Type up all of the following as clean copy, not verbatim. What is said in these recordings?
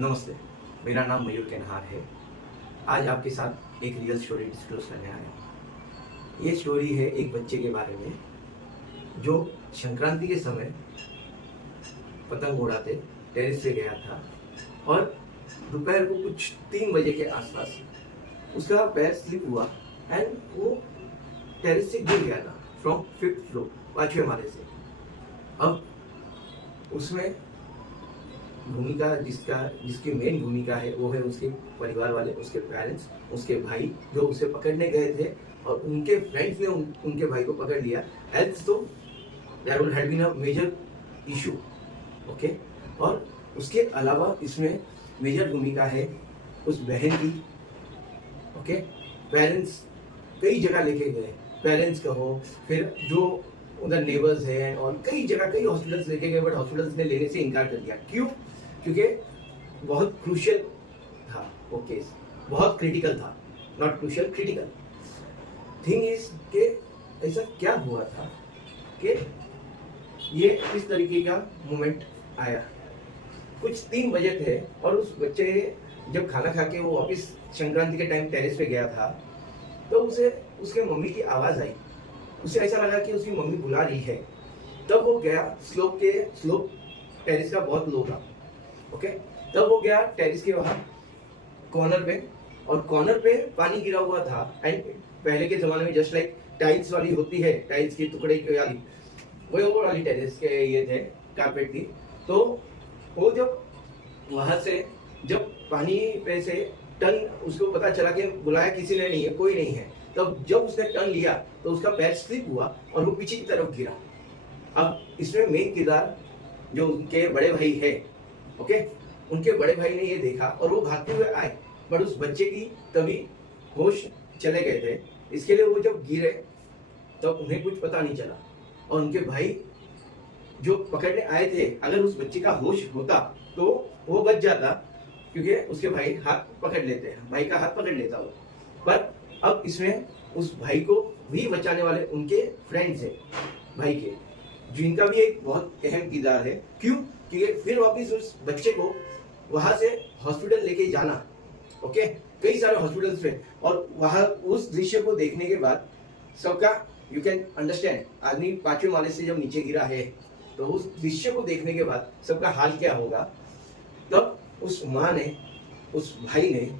नमस्ते, मेरा नाम मयूर केनहार है। आज आपके साथ एक रियल स्टोरी डिस्क्लोज करने आया हूँ। ये स्टोरी है एक बच्चे के बारे में जो संक्रांति के समय पतंग उड़ाते टेरेस से गया था और दोपहर को कुछ 3 बजे के आसपास उसका पैर स्लिप हुआ एंड वो टेरेस से गिर गया था फ्रॉम 5th फ्लोर, 5वें माले से। अब उसमें भूमिका जिसकी मेन भूमिका है वो है उसके परिवार वाले, उसके पेरेंट्स, उसके भाई जो उसे पकड़ने गए थे और उनके फ्रेंड्स ने उनके भाई को पकड़ लिया। एल्स तो there would have been a major issue. Okay, और उसके अलावा इसमें मेजर भूमिका है उस बहन की। ओके, पेरेंट्स कई जगह लेके गए, पेरेंट्स कहो फिर जो उधर नेबर्स हैं और कई जगह कई हॉस्पिटल्स लेके गए, बट हॉस्पिटल्स ने लेने से इनकार कर दिया। क्यों? क्योंकि बहुत क्रूशियल था वो केस, बहुत क्रिटिकल था, not crucial, critical. Thing is के ऐसा क्या हुआ था कि ये इस तरीके का मोमेंट आया। कुछ 3 बजे थे और उस बच्चे जब खाना खा के वो वापिस संक्रांति के टाइम टेरेस पे गया था तो उसे उसके मम्मी की आवाज़ आई। उसे ऐसा लगा कि उसकी मम्मी बुला रही है। तब वो गया स्लोप टेरेस का बहुत लो था। ओके, तब वो गया टेरेस के वहाँ कॉर्नर पे, और कॉर्नर पे पानी गिरा हुआ था। एंड पहले के ज़माने में जस्ट लाइक टाइल्स वाली होती है, टाइल्स की टुकड़े वाली, वो वाली टेरेस के ये थे, कारपेट की। तो वो जब वहाँ से जब पानी पे से टर्न, उसको पता चला कि बुलाया किसी ने नहीं है, कोई नहीं है, तब जब उसने टर्न लिया तो उसका पैर स्लिप हुआ और वो पीछे की तरफ गिरा। अब इसमें मेन किरदार जो उनके बड़े भाई है, ओके, उनके बड़े भाई ने ये देखा और वो भागते हुए आए, बट उस बच्चे की तभी होश चले गए थे। इसके लिए वो जब गिरे तब उन्हें कुछ पता नहीं चला, और उनके भाई जो पकड़ने आए थे, अगर उस बच्चे का होश होता तो वो बच जाता, क्योंकि उसके भाई हाथ पकड़ लेते हैं, भाई का हाथ पकड़ लेता वो। पर अब इसमें उस भाई को भी बचाने वाले उनके फ्रेंड्स हैं भाई के, जिनका भी एक बहुत अहम किरदार है। क्यों? क्योंकि फिर वापस उस बच्चे को वहां से हॉस्पिटल लेके जाना। ओके, कई सारे हॉस्पिटल्स में, और वहां उस दृश्य को देखने के बाद सबका, यू कैन अंडरस्टैंड, आदमी 5वें माले से जब नीचे गिरा है तो उस दृश्य को देखने के बाद सबका हाल क्या होगा। तब उस माँ ने, उस भाई ने,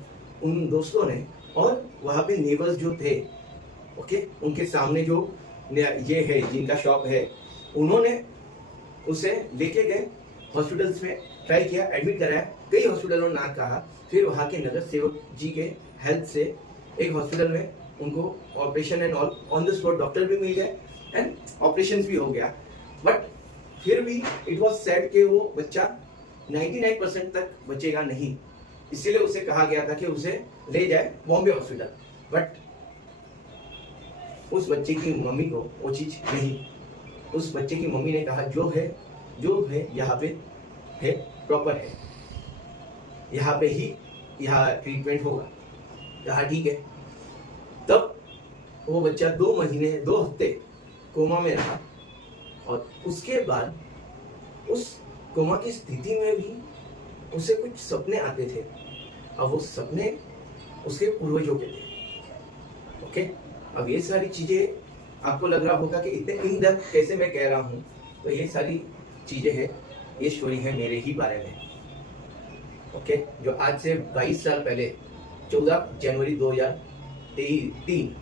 उन दोस्तों ने और वहाँ पे नेबर्स जो थे, ओके, उनके सामने जो ये है जिनका शॉप है, उन्होंने उसे लेके गए हॉस्पिटल्स में, ट्राई किया, एडमिट कराया, कई हॉस्पिटलों ने ना कहा। फिर वहाँ के नगर सेवक जी के हेल्प से एक हॉस्पिटल में उनको operation and all on the spot doctor भी मिल गए एंड ऑपरेशन भी हो गया। बट फिर भी इट वॉज सैड कि वो बच्चा 99% तक बचेगा नहीं, इसीलिए उसे कहा गया था कि उसे ले जाए बॉम्बे हॉस्पिटल। बट उस बच्चे की मम्मी को वो चीज नहीं, उस बच्चे की मम्मी ने कहा जो है यहाँ पे है, प्रॉपर है, यहाँ पे ही यहाँ ट्रीटमेंट होगा, यहाँ ठीक है। तब वो बच्चा 2 महीने 2 हफ्ते कोमा में रहा, और उसके बाद उस कोमा की स्थिति में भी उसे कुछ सपने आते थे, और वो सपने उसके पूर्वजों के थे। ओके, अब ये सारी चीजें आपको लग रहा होगा कि इतने इन डेप्थ कैसे मैं कह रहा हूँ, तो ये सारी चीजें हैं, ये स्टोरी है मेरे ही बारे में। ओके, जो आज से 22 साल पहले 14 जनवरी 2003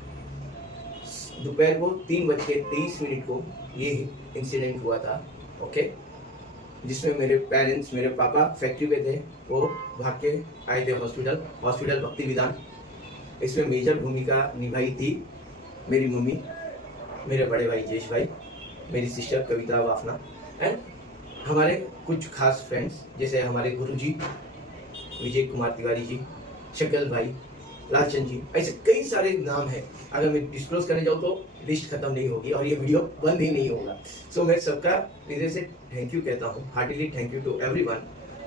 दोपहर को 3:23 को ये इंसिडेंट हुआ था। ओके, जिसमें मेरे पेरेंट्स, मेरे पापा फैक्ट्री पे थे, वो भाग के आए थे हॉस्पिटल भक्ति विधान। इसमें मेजर भूमिका निभाई थी मेरी मम्मी, मेरे बड़े भाई जेश भाई, मेरी सिस्टर कविता वाफना, एंड हमारे कुछ खास फ्रेंड्स, जैसे हमारे गुरुजी विजय कुमार तिवारी जी, शक्ल भाई, लालचंद जी, ऐसे कई सारे नाम हैं। अगर मैं डिस्क्लोज करने जाऊँ तो लिस्ट खत्म नहीं होगी और ये वीडियो बंद ही नहीं होगा। सो मैं सबका हृदय से थैंक यू कहता हूँ, heartily thank you to everyone.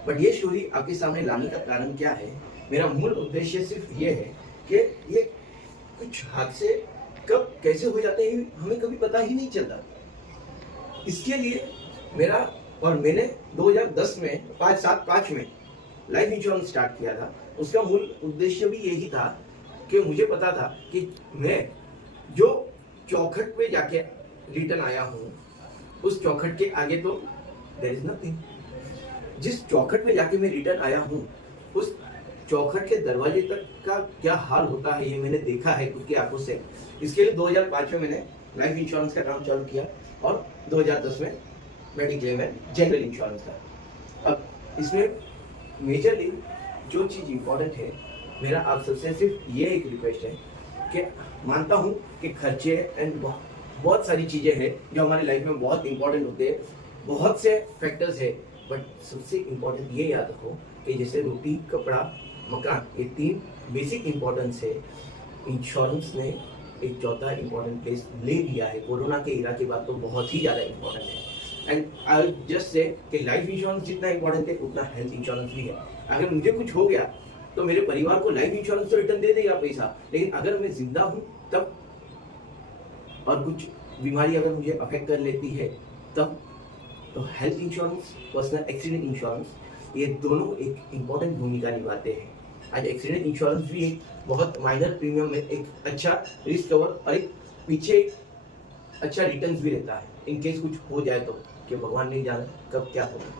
But ये स्टोरी आपके सामने लाने का कारण क्या है? मेरा मूल उद्देश्य सिर्फ ये है कि ये कुछ हादसे कब कैसे हो जाते हैं हमें कभी पता ही नहीं चलता। इसके लिए मैंने 2010 में 5/7/5 में लाइफ इंश्योरेंस स्टार्ट किया था, उसका मूल उद्देश्य भी यही था कि मुझे पता था कि मैं जो चौखट पे जाके रिटर्न आया हूँ, उस चौखट के आगे तो देयर इज नथिंग। जिस चौखट पे जाके मैं रिटर्न आया हूँ, उस चौखट के दरवाजे तक का क्या हाल होता है, ये मैंने देखा है खुद की आंखों से। इसके लिए 2005 में मैंने लाइफ इंश्योरेंस का काम चालू किया और 2010 में मेडिक्लेम एंड जनरल इंश्योरेंस का। अब इसमें मेजरली जो चीज़ इम्पोर्टेंट है, मेरा आप सबसे सिर्फ ये एक रिक्वेस्ट है कि मानता हूँ कि खर्चे एंड बहुत सारी चीज़ें हैं जो हमारी लाइफ में बहुत इंपॉर्टेंट होते हैं, बहुत से फैक्टर्स है, बट सबसे इम्पोर्टेंट ये याद रखो कि जैसे रोटी, कपड़ा, मकान, ये 3 बेसिक इम्पोर्टेंस है। इंश्योरेंस ने एक चौथा इम्पोर्टेंट प्लेस ले लिया है। कोरोना के इरा के बाद तो बहुत ही ज़्यादा इम्पोर्टेंट है। एंड आई जस्ट से कि लाइफ इंश्योरेंस जितना इम्पोर्टेंट है उतना हेल्थ इंश्योरेंस भी है। अगर मुझे कुछ हो गया तो मेरे परिवार को लाइफ इंश्योरेंस तो रिटर्न दे देगा पैसा, लेकिन अगर मैं जिंदा हूँ तब, और कुछ बीमारी अगर मुझे अफेक्ट कर लेती है तब, तो health insurance, personal accident insurance, ये दोनों एक इम्पॉर्टेंट भूमिका निभाते हैं। आज एक्सीडेंट इंश्योरेंस भी एक बहुत माइनर प्रीमियम में एक अच्छा रिस्क कवर और एक पीछे अच्छा रिटर्न भी रहता है इन केस कुछ हो जाए तो, कि भगवान नहीं जाने कब क्या होगा।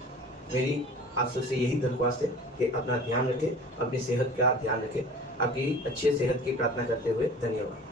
मेरी आप सबसे यही दरख्वास्त है कि अपना ध्यान रखें, अपनी सेहत का ध्यान रखें। आपकी अच्छे सेहत की प्रार्थना करते हुए धन्यवाद।